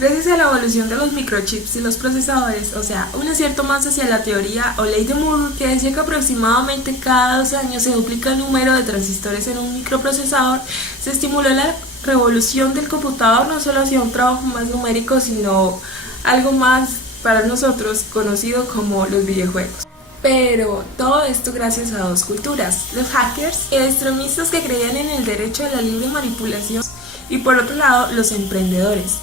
Gracias a la evolución de los microchips y los procesadores, o sea, un acierto más hacia la teoría o ley de Moore que decía que aproximadamente cada 2 años se duplica el número de transistores en un microprocesador, se estimuló la revolución del computador no solo hacia un trabajo más numérico, sino algo más para nosotros conocido como los videojuegos. Pero todo esto gracias a dos culturas, los hackers, extremistas que creían en el derecho a la libre manipulación, y por otro lado los emprendedores,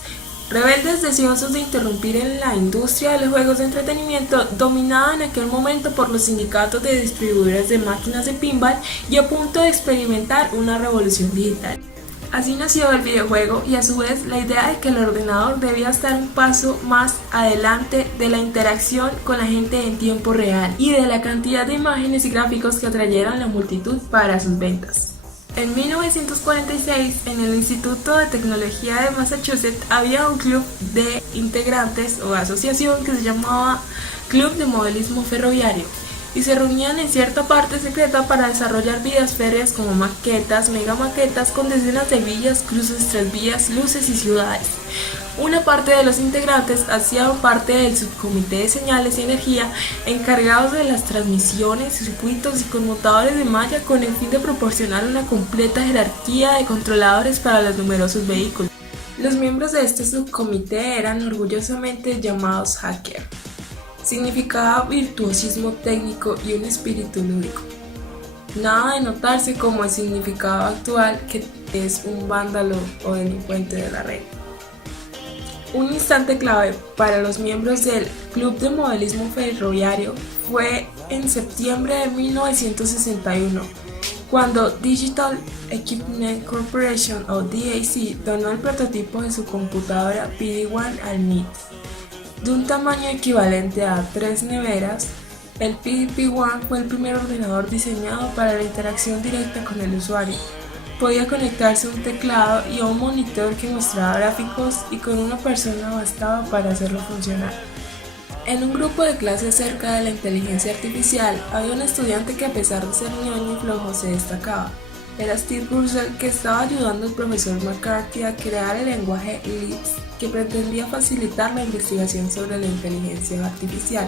rebeldes deseosos de interrumpir en la industria de los juegos de entretenimiento, dominada en aquel momento por los sindicatos de distribuidores de máquinas de pinball y a punto de experimentar una revolución digital. Así nació el videojuego y a su vez la idea de que el ordenador debía estar un paso más adelante de la interacción con la gente en tiempo real y de la cantidad de imágenes y gráficos que atrayeran la multitud para sus ventas. En 1946, en el Instituto de Tecnología de Massachusetts había un club de integrantes o asociación que se llamaba Club de Modelismo Ferroviario y se reunían en cierta parte secreta para desarrollar vías férreas como maquetas, megamaquetas con decenas de vías, cruces, transvías, luces y ciudades. Una parte de los integrantes hacía parte del subcomité de señales y energía encargados de las transmisiones, circuitos y conmutadores de malla con el fin de proporcionar una completa jerarquía de controladores para los numerosos vehículos. Los miembros de este subcomité eran orgullosamente llamados hackers. Significaba virtuosismo técnico y un espíritu lúdico. Nada de notarse como el significado actual, que es un vándalo o delincuente de la red. Un instante clave para los miembros del Club de Modelismo Ferroviario fue en septiembre de 1961, cuando Digital Equipment Corporation o DAC donó el prototipo de su computadora PD-1 al MIT. De un tamaño equivalente a 3 neveras, el PDP-1 fue el primer ordenador diseñado para la interacción directa con el usuario. Podía conectarse a un teclado y a un monitor que mostraba gráficos y con una persona bastaba para hacerlo funcionar. En un grupo de clase acerca de la inteligencia artificial, había un estudiante que a pesar de ser ñoño y flojo se destacaba. Era Steve Russell, que estaba ayudando al profesor McCarthy a crear el lenguaje Lisp que pretendía facilitar la investigación sobre la inteligencia artificial.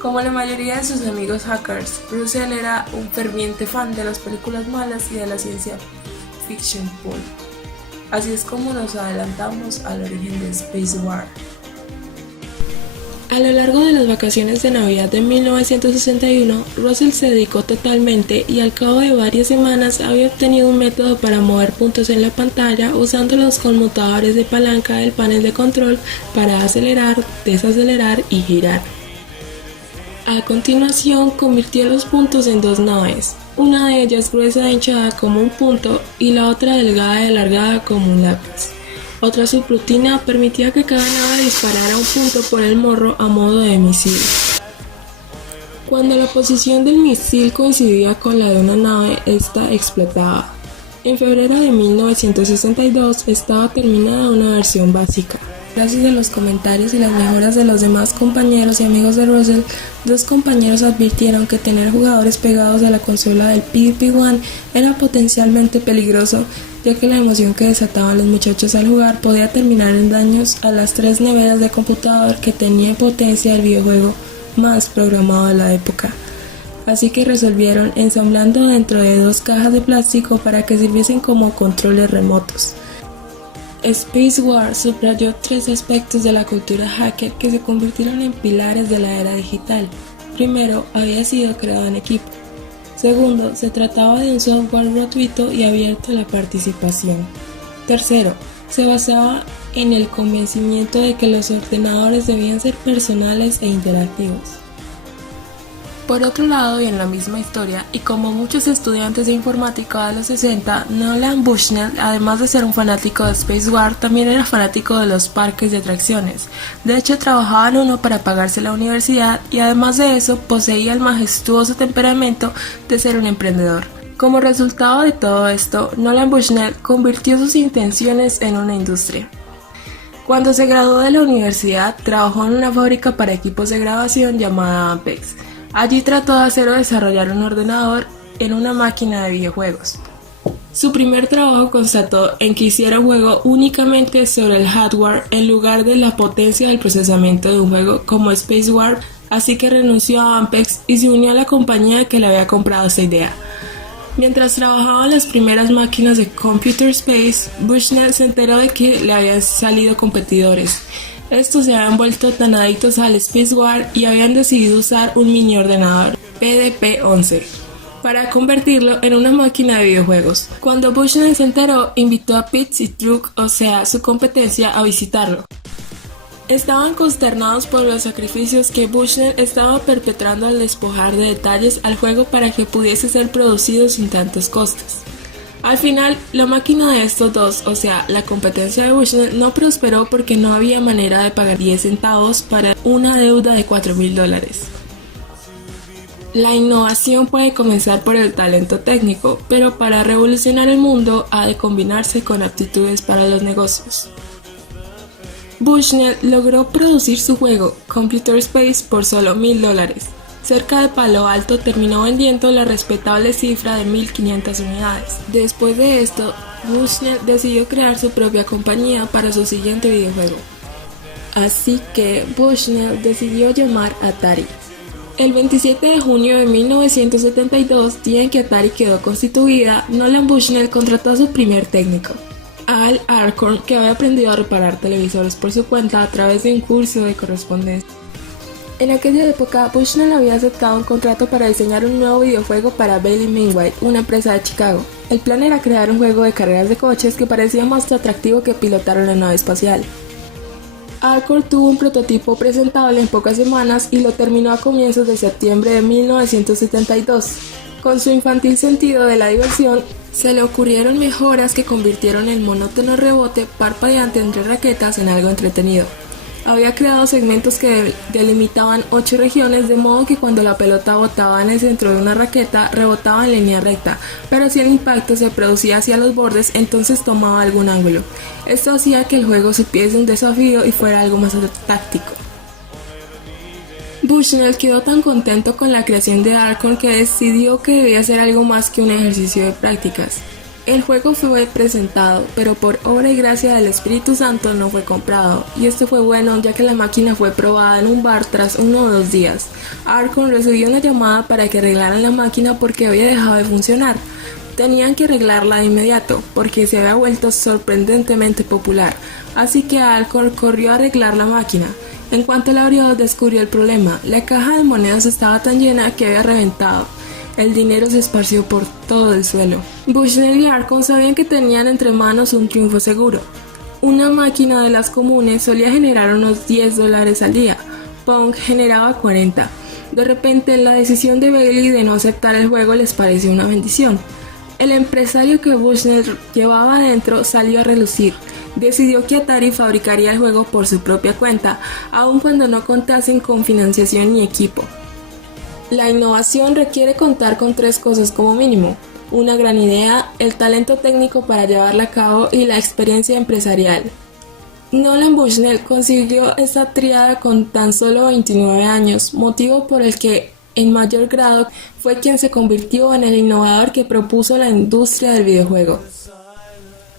Como la mayoría de sus amigos hackers, Russell era un ferviente fan de las películas malas y de la ciencia fiction pulp. Así es como nos adelantamos al origen de Space War. A lo largo de las vacaciones de Navidad de 1961, Russell se dedicó totalmente y al cabo de varias semanas había obtenido un método para mover puntos en la pantalla usando los conmutadores de palanca del panel de control para acelerar, desacelerar y girar. A continuación, convirtió los puntos en dos naves, una de ellas gruesa e hinchada como un punto y la otra delgada y alargada como un lápiz. Otra subrutina permitía que cada nave disparara un punto por el morro a modo de misil. Cuando la posición del misil coincidía con la de una nave, esta explotaba. En febrero de 1962 estaba terminada una versión básica. Gracias a los comentarios y las mejoras de los demás compañeros y amigos de Russell, dos compañeros advirtieron que tener jugadores pegados a la consola del PDP-1 era potencialmente peligroso, ya que la emoción que desataban los muchachos al jugar podía terminar en daños a las 3 neveras de computador que tenía en potencia el videojuego más programado de la época. Así que resolvieron ensamblando dentro de 2 cajas de plástico para que sirviesen como controles remotos. Space War subrayó 3 aspectos de la cultura hacker que se convirtieron en pilares de la era digital. Primero, había sido creado en equipo. Segundo, se trataba de un software gratuito y abierto a la participación. Tercero, se basaba en el convencimiento de que los ordenadores debían ser personales e interactivos. Por otro lado, y en la misma historia, y como muchos estudiantes de informática de los 60, Nolan Bushnell, además de ser un fanático de Space War, también era fanático de los parques de atracciones. De hecho, trabajaba en uno para pagarse la universidad y además de eso, poseía el majestuoso temperamento de ser un emprendedor. Como resultado de todo esto, Nolan Bushnell convirtió sus intenciones en una industria. Cuando se graduó de la universidad, trabajó en una fábrica para equipos de grabación llamada Ampex. Allí trató de hacer o desarrollar un ordenador en una máquina de videojuegos. Su primer trabajo constató en que hiciera un juego únicamente sobre el hardware en lugar de la potencia del procesamiento de un juego como Space War, así que renunció a Ampex y se unió a la compañía que le había comprado esta idea. Mientras trabajaba en las primeras máquinas de Computer Space, Bushnell se enteró de que le habían salido competidores. Estos se habían vuelto tan adictos al Space War y habían decidido usar un mini ordenador PDP-11 para convertirlo en una máquina de videojuegos. Cuando Bushnell se enteró, invitó a Pitts y Truck, o sea, su competencia, a visitarlo. Estaban consternados por los sacrificios que Bushnell estaba perpetrando al despojar de detalles al juego para que pudiese ser producido sin tantos costos. Al final, la máquina de estos dos, o sea, la competencia de Bushnell, no prosperó porque no había manera de pagar 10 centavos para una deuda de $4,000. La innovación puede comenzar por el talento técnico, pero para revolucionar el mundo ha de combinarse con aptitudes para los negocios. Bushnell logró producir su juego, Computer Space, por solo $1,000. Cerca de Palo Alto terminó vendiendo la respetable cifra de 1,500 unidades. Después de esto, Bushnell decidió crear su propia compañía para su siguiente videojuego. Así que Bushnell decidió llamar a Atari. El 27 de junio de 1972, día en que Atari quedó constituida, Nolan Bushnell contrató a su primer técnico, Al Alcorn, que había aprendido a reparar televisores por su cuenta a través de un curso de correspondencia. En aquella época, Bushnell había aceptado un contrato para diseñar un nuevo videojuego para Bailey Meanwhile, una empresa de Chicago. El plan era crear un juego de carreras de coches que parecía más atractivo que pilotar una nave espacial. Alcorn tuvo un prototipo presentable en pocas semanas y lo terminó a comienzos de septiembre de 1972. Con su infantil sentido de la diversión, se le ocurrieron mejoras que convirtieron el monótono rebote parpadeante entre raquetas en algo entretenido. Había creado segmentos que delimitaban 8 regiones, de modo que cuando la pelota botaba en el centro de una raqueta, rebotaba en línea recta, pero si el impacto se producía hacia los bordes, entonces tomaba algún ángulo. Esto hacía que el juego supiese un desafío y fuera algo más táctico. Bushnell quedó tan contento con la creación de Alcorn que decidió que debía ser algo más que un ejercicio de prácticas. El juego fue presentado, pero por obra y gracia del Espíritu Santo no fue comprado, y esto fue bueno ya que la máquina fue probada en un bar tras 1 o 2 días. Alcorn recibió una llamada para que arreglaran la máquina porque había dejado de funcionar. Tenían que arreglarla de inmediato porque se había vuelto sorprendentemente popular, así que Alcorn corrió a arreglar la máquina. En cuanto la abrió, descubrió el problema: la caja de monedas estaba tan llena que había reventado. El dinero se esparció por todo el suelo. Bushnell y Alcorn sabían que tenían entre manos un triunfo seguro. Una máquina de las comunes solía generar unos $10 al día. Pong generaba 40. De repente, la decisión de Bailey de no aceptar el juego les pareció una bendición. El empresario que Bushnell llevaba adentro salió a relucir. Decidió que Atari fabricaría el juego por su propia cuenta, aun cuando no contasen con financiación ni equipo. La innovación requiere contar con 3 cosas como mínimo: una gran idea, el talento técnico para llevarla a cabo y la experiencia empresarial. Nolan Bushnell consiguió esta tríada con tan solo 29 años, motivo por el que en mayor grado fue quien se convirtió en el innovador que propuso la industria del videojuego.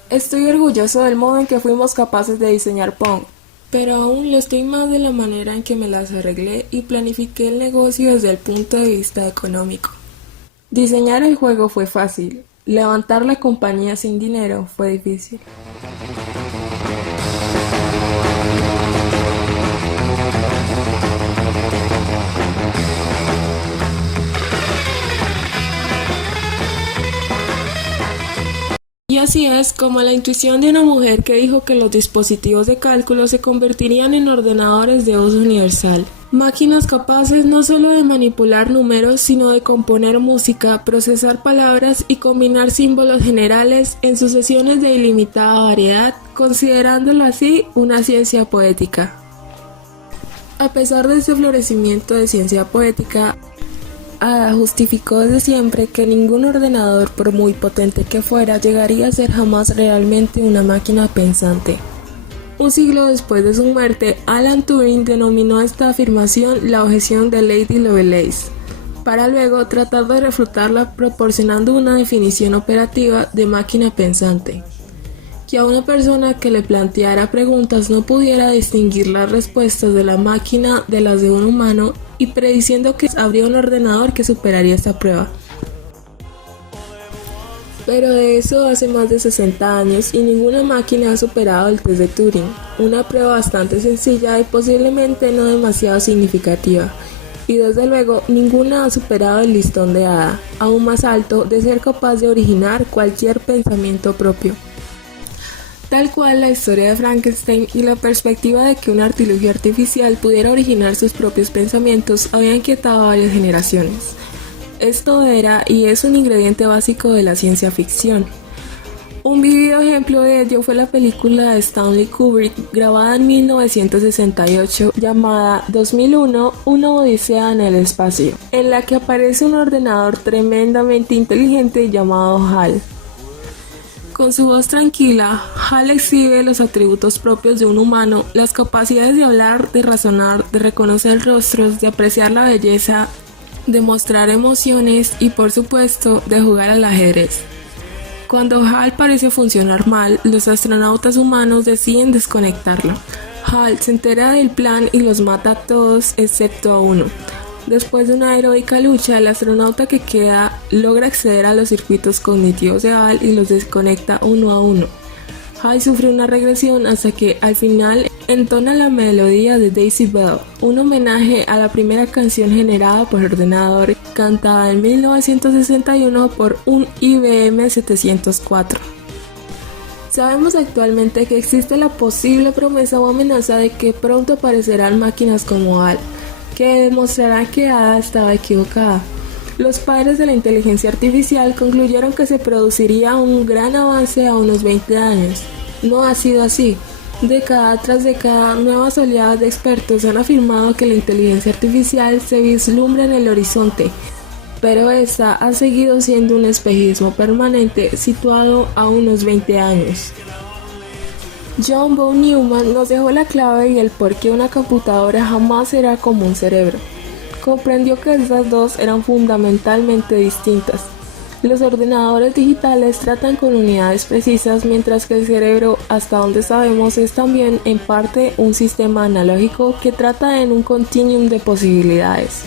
Estoy orgulloso del modo en que fuimos capaces de diseñar Pong, pero aún lo estoy más de la manera en que me las arreglé y planifiqué el negocio desde el punto de vista económico. Diseñar el juego fue fácil, levantar la compañía sin dinero fue difícil. Y así es como la intuición de una mujer que dijo que los dispositivos de cálculo se convertirían en ordenadores de uso universal. Máquinas capaces no solo de manipular números, sino de componer música, procesar palabras y combinar símbolos generales en sucesiones de ilimitada variedad, considerándolo así una ciencia poética. A pesar de ese florecimiento de ciencia poética, Ada justificó desde siempre que ningún ordenador, por muy potente que fuera, llegaría a ser jamás realmente una máquina pensante. Un siglo después de su muerte, Alan Turing denominó esta afirmación la objeción de Lady Lovelace. para luego tratar de refutarla proporcionando una definición operativa de máquina pensante. Que a una persona que le planteara preguntas no pudiera distinguir las respuestas de la máquina de las de un humano y prediciendo que habría un ordenador que superaría esta prueba. Pero de eso hace más de 60 años y ninguna máquina ha superado el test de Turing, una prueba bastante sencilla y posiblemente no demasiado significativa. Y desde luego, ninguna ha superado el listón de Ada, aún más alto, de ser capaz de originar cualquier pensamiento propio. Tal cual la historia de Frankenstein y la perspectiva de que un artilugio artificial pudiera originar sus propios pensamientos había inquietado a varias generaciones. Esto era y es un ingrediente básico de la ciencia ficción. Un vívido ejemplo de ello fue la película de Stanley Kubrick grabada en 1968 llamada 2001, Una odisea en el espacio, en la que aparece un ordenador tremendamente inteligente llamado HAL. Con su voz tranquila, HAL exhibe los atributos propios de un humano, las capacidades de hablar, de razonar, de reconocer rostros, de apreciar la belleza, de mostrar emociones y por supuesto de jugar al ajedrez. Cuando HAL parece funcionar mal, los astronautas humanos deciden desconectarlo. HAL se entera del plan y los mata a todos excepto a uno. Después de una heroica lucha, el astronauta que queda logra acceder a los circuitos cognitivos de HAL y los desconecta uno a uno. HAL sufre una regresión hasta que al final entona la melodía de Daisy Bell, un homenaje a la primera canción generada por ordenador, cantada en 1961 por un IBM 704. Sabemos actualmente que existe la posible promesa o amenaza de que pronto aparecerán máquinas como HAL, que demostrarán que Ada estaba equivocada. Los padres de la inteligencia artificial concluyeron que se produciría un gran avance a unos 20 años. No ha sido así. Década tras década, nuevas oleadas de expertos han afirmado que la inteligencia artificial se vislumbra en el horizonte, pero esta ha seguido siendo un espejismo permanente situado a unos 20 años. John von Neumann nos dejó la clave y el por qué una computadora jamás será como un cerebro. Comprendió que estas dos eran fundamentalmente distintas. Los ordenadores digitales tratan con unidades precisas, mientras que el cerebro, hasta donde sabemos, es también en parte un sistema analógico que trata en un continuum de posibilidades.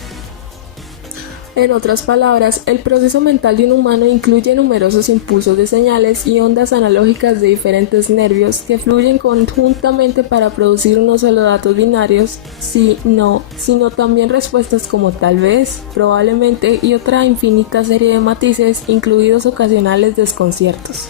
En otras palabras, el proceso mental de un humano incluye numerosos impulsos de señales y ondas analógicas de diferentes nervios que fluyen conjuntamente para producir no solo datos binarios, sí, no, sino también respuestas como tal vez, probablemente y otra infinita serie de matices, incluidos ocasionales desconciertos.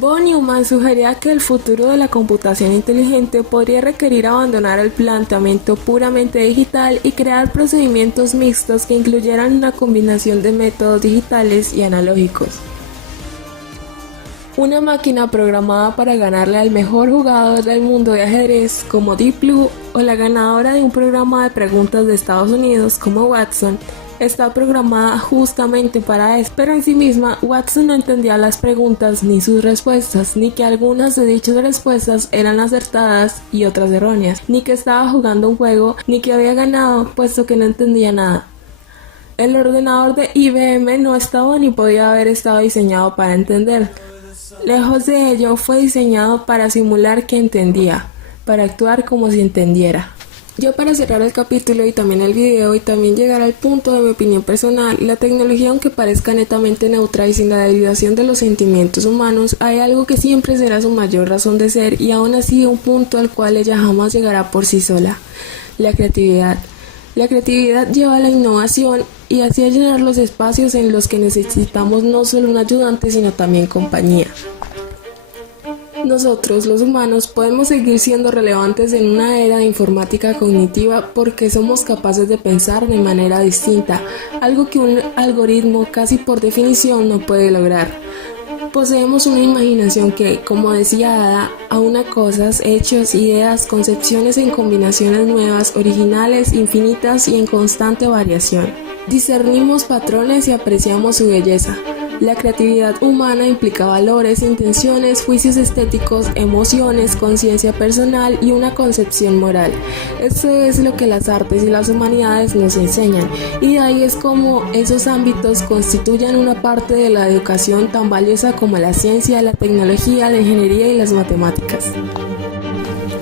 Von Neumann sugería que el futuro de la computación inteligente podría requerir abandonar el planteamiento puramente digital y crear procedimientos mixtos que incluyeran una combinación de métodos digitales y analógicos. Una máquina programada para ganarle al mejor jugador del mundo de ajedrez como Deep Blue o la ganadora de un programa de preguntas de Estados Unidos como Watson está programada justamente para eso, pero en sí misma Watson no entendía las preguntas ni sus respuestas, ni que algunas de dichas respuestas eran acertadas y otras erróneas, ni que estaba jugando un juego, ni que había ganado, puesto que no entendía nada. El ordenador de IBM no estaba ni podía haber estado diseñado para entender. Lejos de ello, fue diseñado para simular que entendía, para actuar como si entendiera. Yo, para cerrar el capítulo y también el video y también llegar al punto de mi opinión personal, la tecnología, aunque parezca netamente neutra y sin la derivación de los sentimientos humanos, hay algo que siempre será su mayor razón de ser y aún así un punto al cual ella jamás llegará por sí sola: la creatividad. La creatividad lleva a la innovación y así a llenar los espacios en los que necesitamos no solo un ayudante sino también compañía. Nosotros, los humanos, podemos seguir siendo relevantes en una era de informática cognitiva porque somos capaces de pensar de manera distinta, algo que un algoritmo casi por definición no puede lograr. Poseemos una imaginación que, como decía Ada, aúna cosas, hechos, ideas, concepciones en combinaciones nuevas, originales, infinitas y en constante variación. Discernimos patrones y apreciamos su belleza. La creatividad humana implica valores, intenciones, juicios estéticos, emociones, conciencia personal y una concepción moral. Esto es lo que las artes y las humanidades nos enseñan, y de ahí es como esos ámbitos constituyen una parte de la educación tan valiosa como la ciencia, la tecnología, la ingeniería y las matemáticas.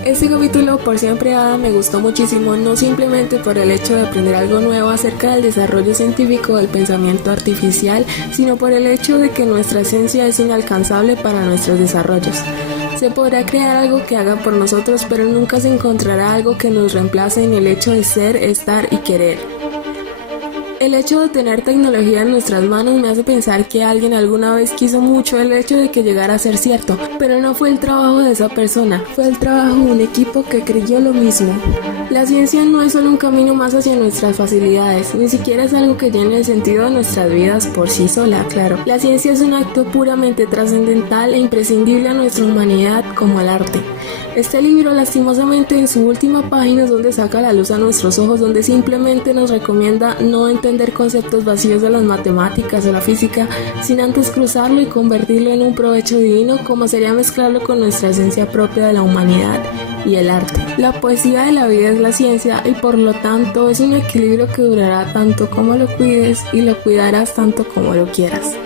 Este capítulo por siempre Ada me gustó muchísimo, no simplemente por el hecho de aprender algo nuevo acerca del desarrollo científico del pensamiento artificial, sino por el hecho de que nuestra esencia es inalcanzable para nuestros desarrollos. Se podrá crear algo que haga por nosotros, pero nunca se encontrará algo que nos reemplace en el hecho de ser, estar y querer. El hecho de tener tecnología en nuestras manos me hace pensar que alguien alguna vez quiso mucho el hecho de que llegara a ser cierto, pero no fue el trabajo de esa persona, fue el trabajo de un equipo que creyó lo mismo. La ciencia no es solo un camino más hacia nuestras facilidades, ni siquiera es algo que llene el sentido de nuestras vidas por sí sola, claro. La ciencia es un acto puramente trascendental e imprescindible a nuestra humanidad como al arte. Este libro, lastimosamente, en su última página es donde saca la luz a nuestros ojos, donde simplemente nos recomienda no entender conceptos vacíos de las matemáticas o la física, sin antes cruzarlo y convertirlo en un provecho divino, como sería mezclarlo con nuestra esencia propia de la humanidad y el arte. La poesía de la vida es la ciencia y por lo tanto es un equilibrio que durará tanto como lo cuides y lo cuidarás tanto como lo quieras.